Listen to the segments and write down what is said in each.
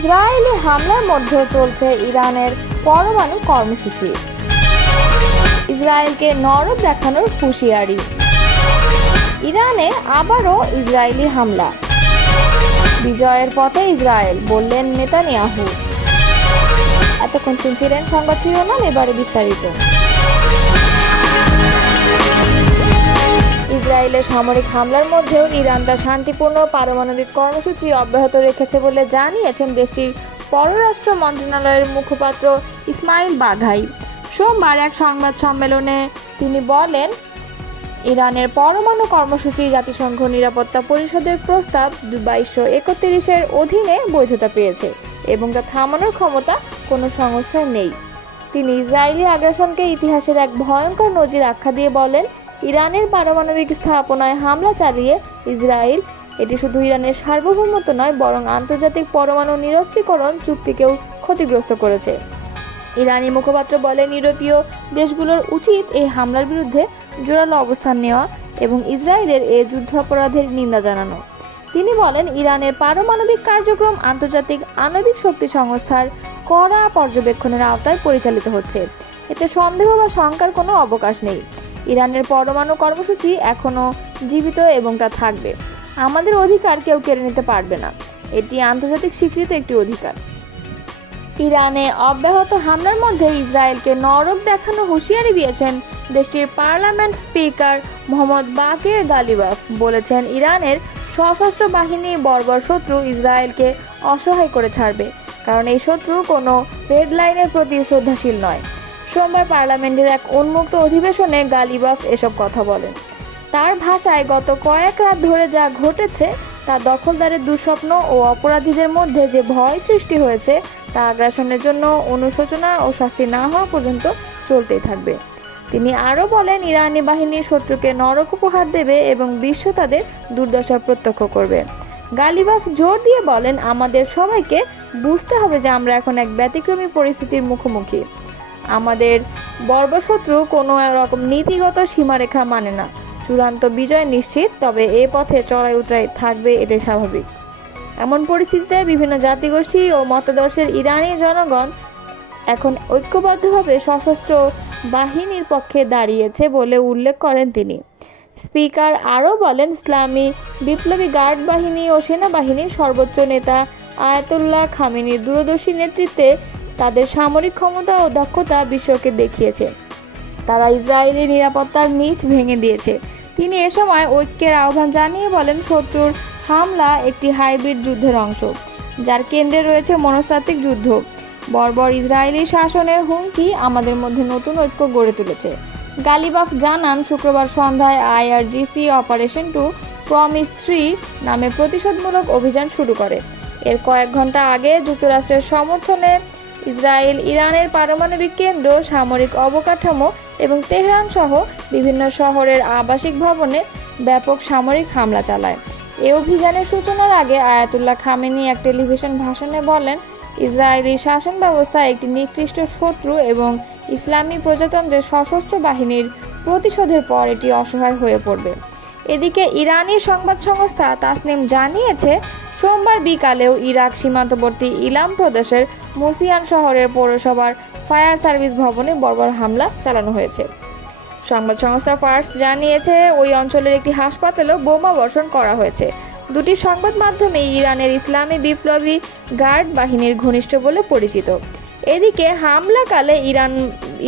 Israeli হামলার মধ্যে চলছে ইরানের পরমাণু কর্মসূচি। ইসরায়েলকে নরক দেখানোর হুঁশিয়ারি। ইরানে আবারও ইসরায়েলি হামলা। বিজয়ের পথে ইসরায়েল, বললেন নেতানিয়াহু। এতক্ষণ শুনছিলেন সংবাদ শিরোনাম, এবারে বিস্তারিত। ইসরায়েলের সামরিক হামলার মধ্যেও ইরান তার শান্তিপূর্ণ পারমাণবিক কর্মসূচি অব্যাহত রেখেছে বলে জানিয়েছেন দেশটির পররাষ্ট্র মন্ত্রণালয়ের মুখপাত্র ইসমাইল বাঘাই। সোমবার এক সংবাদ সম্মেলনে তিনি বলেন, ইরানের পরমাণু কর্মসূচি জাতিসংঘ নিরাপত্তা পরিষদের প্রস্তাব 2231-এর অধীনে বৈধতা পেয়েছে এবং তা থামানোর ক্ষমতা কোনো সংস্থার নেই। তিনি ইসরায়েলি আগ্রাসনকে ইতিহাসের এক ভয়ঙ্কর নজির আখ্যা দিয়ে বলেন, ইরানের পারমাণবিক স্থাপনায় হামলা চালিয়ে ইসরায়েল এটি শুধু ইরানের সার্বভৌমত্ব নয়, বরং আন্তর্জাতিক পরমাণু নিরস্ত্রীকরণ চুক্তিকেও ক্ষতিগ্রস্ত করেছে। ইরানি মুখপাত্র বলেন, ইউরোপীয় দেশগুলোর উচিত এই হামলার বিরুদ্ধে জোরালো অবস্থান নেওয়া এবং ইসরায়েলের এ যুদ্ধাপরাধের নিন্দা জানানো। তিনি বলেন, ইরানের পারমাণবিক কার্যক্রম আন্তর্জাতিক আণবিক শক্তি সংস্থার কড়া পর্যবেক্ষণের আওতায় পরিচালিত হচ্ছে। এতে সন্দেহ বা শঙ্কার কোনো অবকাশ নেই। ইরানের পরমাণু কর্মসূচি এখনও জীবিত এবং তা থাকবে। আমাদের অধিকার কেউ কেড়ে নিতে পারবে না। এটি আন্তর্জাতিক স্বীকৃত একটি অধিকার। ইরানে অব্যাহত হামলার মধ্যে ইসরায়েলকে নরক দেখানো হুঁশিয়ারি দিয়েছেন দেশটির পার্লামেন্ট স্পিকার মোহাম্মদ বাকের গালিবাফ। বলেছেন, ইরানের সশস্ত্র বাহিনী বর্বর শত্রু ইসরায়েলকে অসহায় করে ছাড়বে, কারণ এই শত্রু কোনো রেড লাইনের প্রতি শ্রদ্ধাশীল নয়। সোমবার পার্লামেন্টের এক উন্মুক্ত অধিবেশনে গালিবাফ এসব কথা বলেন। তার ভাষায়, গত কয়েক রাত ধরে যা ঘটেছে তা দখলদারের দুঃস্বপ্ন ও অপরাধীদের মধ্যে যে ভয় সৃষ্টি হয়েছে তা আগ্রাসনের জন্য অনুশোচনা ও শাস্তি না হওয়া পর্যন্ত চলতেই থাকবে। তিনি আরও বলেন, ইরানি বাহিনী শত্রুকে নরক উপহার দেবে এবং বিশ্ব তাদের দুর্দশা প্রত্যক্ষ করবে। গালিবাফ জোর দিয়ে বলেন, আমাদের সবাইকে বুঝতে হবে যে আমরা এখন এক ব্যতিক্রমী পরিস্থিতির মুখোমুখি। আমাদের বর্বর শত্রু কোনো রকম নীতিগত সীমারেখা মানে না। চূড়ান্ত বিজয় নিশ্চিত, তবে এ পথে চড়াই উতরাই থাকবে, এটাই স্বাভাবিক। এমন পরিস্থিতিতে বিভিন্ন জাতিগোষ্ঠী ও মতাদর্শের ইরানি জনগণ এখন ঐক্যবদ্ধভাবে সশস্ত্র বাহিনীর পক্ষে দাঁড়িয়েছে বলে উল্লেখ করেন তিনি। স্পিকার আরও বলেন, ইসলামী বিপ্লবী গার্ড বাহিনী ও সেনাবাহিনীর সর্বোচ্চ নেতা আয়াতুল্লাহ খামেনির দূরদর্শী নেতৃত্বে তাদের সামরিক ক্ষমতা ও দক্ষতা বিশ্বকে দেখিয়েছে। তারা ইসরায়েলি নিরাপত্তার মিথ ভেঙে দিয়েছে। তিনি এ সময় ঐক্যের আহ্বান জানিয়ে বলেন, শত্রুর হামলা একটি হাইব্রিড যুদ্ধের অংশ, যার কেন্দ্রে রয়েছে মনস্তাত্ত্বিক যুদ্ধ। বর্বর ইসরায়েলি শাসনের হুমকি আমাদের মধ্যে নতুন ঐক্য গড়ে তুলেছে। গালিবাফ জানান, শুক্রবার সন্ধ্যায় IRGC অপারেশন 2 প্রমিস 3 নামে প্রতিশোধমূলক অভিযান শুরু করে। এর কয়েক ঘন্টা আগে যুক্তরাষ্ট্রের সমর্থনে ইসরায়েল ইরানের পারমাণবিক কেন্দ্র, সামরিক অবকাঠামো এবং তেহরান সহ বিভিন্ন শহরের আবাসিক ভবনে ব্যাপক সামরিক হামলা চালায়। এই অভিযানের সূচনার আগে আয়াতুল্লাহ খামেনি এক টেলিভিশন ভাষণে বলেন, ইসরায়েলি শাসন ব্যবস্থা একটি নিকৃষ্ট শত্রু এবং ইসলামী প্রজাতন্ত্রের সশস্ত্র বাহিনীর প্রতিশোধের পর এটি অসহায় হয়ে পড়বে। এদিকে ইরানি সংবাদ সংস্থা তাসনিম জানিয়েছে, সোমবার বিকালেও ইরাক সীমান্তবর্তী ইলাম প্রদেশের মুসিয়ান শহরের পৌরসভার ফায়ার সার্ভিস ভবনে বর্বর হামলা চালানো হয়েছে। সংবাদ সংস্থা ফার্স জানিয়েছে, ওই অঞ্চলের একটি হাসপাতালেও বোমা বর্ষণ করা হয়েছে। দুটি সংবাদ মাধ্যমে ইরানের ইসলামী বিপ্লবী গার্ড বাহিনীর ঘনিষ্ঠ বলে পরিচিত। এদিকে হামলাকালে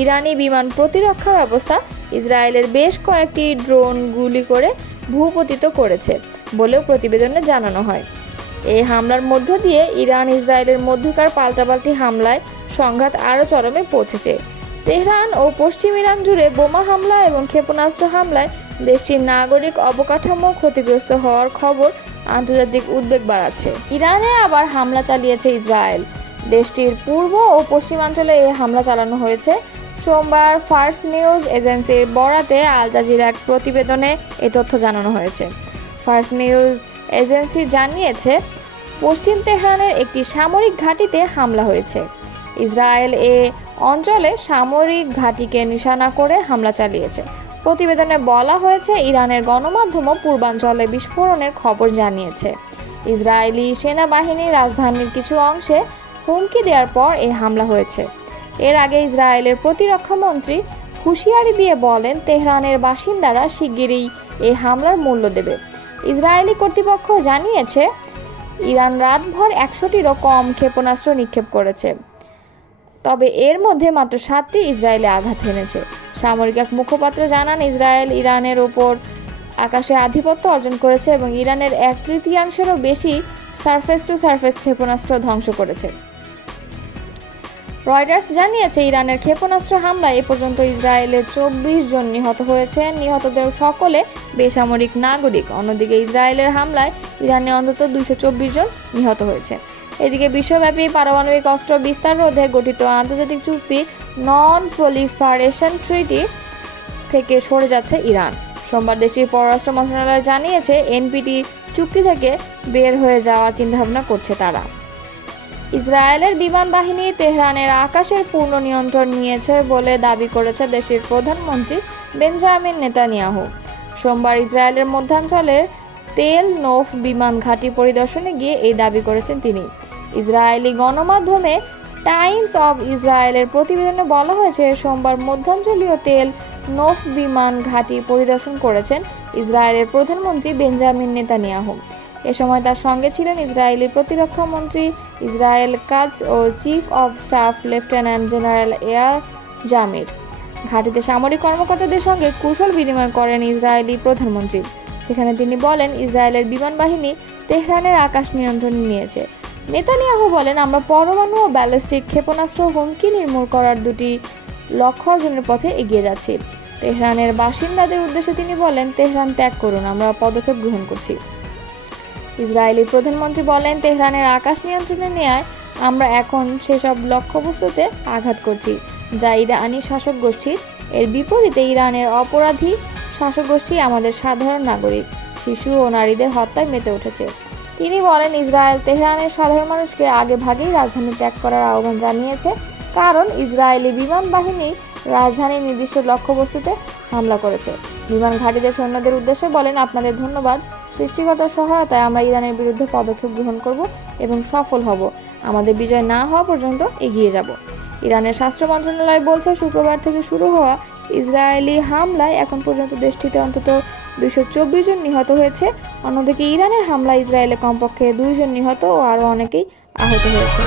ইরানি বিমান প্রতিরক্ষা ব্যবস্থা ইসরায়েলের বেশ কয়েকটি ড্রোন গুলি করে ভূপতিত করেছে বলেও প্রতিবেদনে জানানো হয়। এই হামলার মধ্য দিয়ে ইরান ইসরায়েলের মধ্যকার পাল্টাপাল্টি হামলায় সংঘাত আরও চরমে পৌঁছেছে। তেহরান ও পশ্চিম ইরান জুড়ে বোমা হামলা এবং ক্ষেপণাস্ত্র হামলায় দেশটির নাগরিক অবকাঠামো ক্ষতিগ্রস্ত হওয়ার খবর আন্তর্জাতিক উদ্বেগ বাড়াচ্ছে। ইরানে আবার হামলা চালিয়েছে ইসরায়েল। দেশটির পূর্ব ও পশ্চিমাঞ্চলে এই হামলা চালানো হয়েছে। সোমবার ফার্স নিউজ এজেন্সির বরাতে আল জাজিরা এক প্রতিবেদনে এই তথ্য জানানো হয়েছে। ফার্স নিউজ এজেন্সি জানিয়েছে, পশ্চিম তেহরানের একটি সামরিক ঘাঁটিতে হামলা হয়েছে। ইসরায়েল এ অঞ্চলে সামরিক ঘাঁটিকে নিশানা করে হামলা চালিয়েছে। প্রতিবেদনে বলা হয়েছে, ইরানের গণমাধ্যমও পূর্বাঞ্চলে বিস্ফোরণের খবর জানিয়েছে। ইসরায়েলি সেনাবাহিনী রাজধানীর কিছু অংশে হুমকি দেওয়ার পর এই হামলা হয়েছে। এর আগে ইসরায়েলের প্রতিরক্ষা মন্ত্রী হুঁশিয়ারি দিয়ে বলেন, তেহরানের বাসিন্দারা শিগগিরই এই হামলার মূল্য দেবে। ইসরায়েলি কর্তৃপক্ষ জানিয়েছে, ইরান রাতভর 100টিরও কম ক্ষেপণাস্ত্র নিক্ষেপ করেছে, তবে এর মধ্যে মাত্র 7টি ইসরায়েলে আঘাত হেনেছে। সামরিক এক মুখপাত্র জানান, ইসরায়েল ইরানের ওপর আকাশে আধিপত্য অর্জন করেছে এবং ইরানের 1/3-এরও বেশি সারফেস টু সারফেস ক্ষেপণাস্ত্র ধ্বংস করেছে। রয়টার্স জানিয়েছে, ইরানের ক্ষেপণাস্ত্র হামলায় এ পর্যন্ত ইসরায়েলের 24 জন নিহত হয়েছেন। নিহতদের সকলে বেসামরিক নাগরিক। অন্যদিকে ইসরায়েলের হামলায় ইরানে অন্তত 224 জন নিহত হয়েছে। এদিকে বিশ্বব্যাপী পারমাণবিক অস্ত্র বিস্তার রোধে গঠিত আন্তর্জাতিক চুক্তি নন প্রলিফারেশন ট্রিটি থেকে সরে যাচ্ছে ইরান। সোমবার দেশটির পররাষ্ট্র মন্ত্রণালয় জানিয়েছে, এনপিটি চুক্তি থেকে বের হয়ে যাওয়ার চিন্তাভাবনা করছে তারা। ইসরায়েলের বিমান বাহিনী তেহরানের আকাশের পূর্ণ নিয়ন্ত্রণ নিয়েছে বলে দাবি করেছে দেশের প্রধানমন্ত্রী বেঞ্জামিন নেতানিয়াহু। সোমবার ইসরায়েলের মধ্যাঞ্চলের তেল নোফ বিমান ঘাঁটি পরিদর্শনে গিয়ে এই দাবি করেছেন তিনি। ইসরায়েলি গণমাধ্যমে টাইমস অব ইসরায়েলের প্রতিবেদনে বলা হয়েছে, সোমবার মধ্যাঞ্চলীয় তেল নোফ বিমান ঘাঁটি পরিদর্শন করেছেন ইসরায়েলের প্রধানমন্ত্রী বেঞ্জামিন নেতানিয়াহু। এ সময় তার সঙ্গে ছিলেন ইসরায়েলি প্রতিরক্ষা মন্ত্রী ইসরায়েল কাটজ ও chief of staff lieutenant general Eyal Zamir. ঘাঁটিতে সামরিক কর্মকর্তাদের সঙ্গে কুশল বিনিময় করেন ইসরায়েলি প্রধানমন্ত্রী। সেখানে তিনি বলেন, ইসরায়েলের বিমান বাহিনী তেহরানের আকাশ নিয়ন্ত্রণ নিয়েছে। নেতানিয়াহু বলেন, আমরা পরমাণু ও ব্যালিস্টিক ক্ষেপণাস্ত্র হুমকি নির্মূল করার দুটি লক্ষ্য অর্জনের পথে এগিয়ে যাচ্ছি। তেহরানের বাসিন্দাদের উদ্দেশ্যে তিনি বলেন, তেহরান ত্যাগ করুন, আমরা পদক্ষেপ গ্রহণ করছি। ইসরায়েলি প্রধানমন্ত্রী বলেন, তেহরানের আকাশ নিয়ন্ত্রণে নেয়ায় আমরা এখন সেসব লক্ষ্যবস্তুতে আঘাত করছি যা ইরানি শাসক গোষ্ঠীর। এর বিপরীতে ইরানের অপরাধী শাসক গোষ্ঠী আমাদের সাধারণ নাগরিক, শিশু ও নারীদের হত্যায় মেতে উঠেছে। তিনি বলেন, ইসরায়েল তেহরানের সাধারণ মানুষকে আগে ভাগেই রাজধানী ত্যাগ করার আহ্বান জানিয়েছে, কারণ ইসরায়েলি বিমান বাহিনী রাজধানীর নির্দিষ্ট লক্ষ্যবস্তুতে হামলা করেছে। বিমান ঘাঁটিদের সৈন্যদের উদ্দেশ্যে বলেন, আপনাদের ধন্যবাদ। সৃষ্টিকর্তার সহায়তায় আমরা ইরানের বিরুদ্ধে পদক্ষেপ গ্রহণ করব এবং সফল হব। আমাদের বিজয় না হওয়া পর্যন্ত এগিয়ে যাব। ইরানের স্বাস্থ্য মন্ত্রণালয় বলছে, শুক্রবার থেকে শুরু হওয়া ইসরায়েলি হামলায় এখন পর্যন্ত দেশটিতে অন্তত 224 জন নিহত হয়েছে। অন্যদিকে ইরানের হামলায় ইসরায়েলে কমপক্ষে 2 জন নিহত ও আরও অনেকেই আহত হয়েছে।